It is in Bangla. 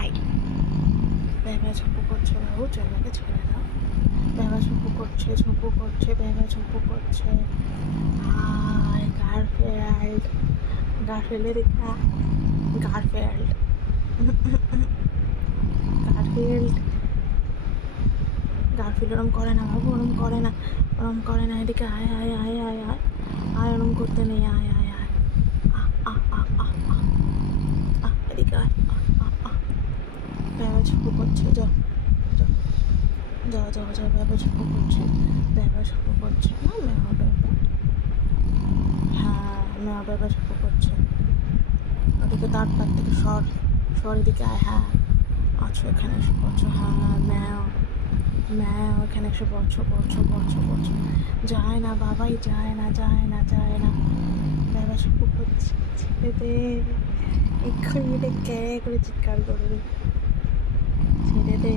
আই ব্যাবা ঝুপু করছে বাবু, চলাকে ছেড়ে দাও। ব্যাবা ঝুপু করছে, ঝুপু করছে, ব্যাবা ঝুপু করছে। আয় গারফিল্ড, গারফিল্ডের দিকে গারফিল্ড, গারফিল্ড, গারফিল্ড ওরম করে না বাবু, ওরম করে না, ওরম করে না। এদিকে আয় আয় আয় আয় আয় আয়, ওরম করতে নেই, আয় আয় আয়। আহ আহ আহ আহ আহ আহ, এদিকে আয়। আহ আহ আহ, ব্যাবা ঝুপু করছে, যাও যাও যাও যাও যাও, ব্যাবা ঝুপু করছে, ব্যাবা ঝুপু করছে না, মেয়া ব্যাবা, হ্যাঁ মেয়া ব্যাবা ঝুপু করছে। ওদিকে তার থেকে সর, সর, এদিকে আয়। হ্যাঁ আচ্ছা, এখানে এসে পড়ছো, হ্যাঁ ম্যাও ম্যাও, এখানে এসে পড়ছো পড়ছো পড়ছো পড়ছো। যায় না বাবাই, যায় না যায় না যায় না, ব্যাবা ঝুপু করছে, ছেড়ে দে, এক্ষুনি এটা ক্যারে করে চিৎকার করবে, ছেড়ে দে।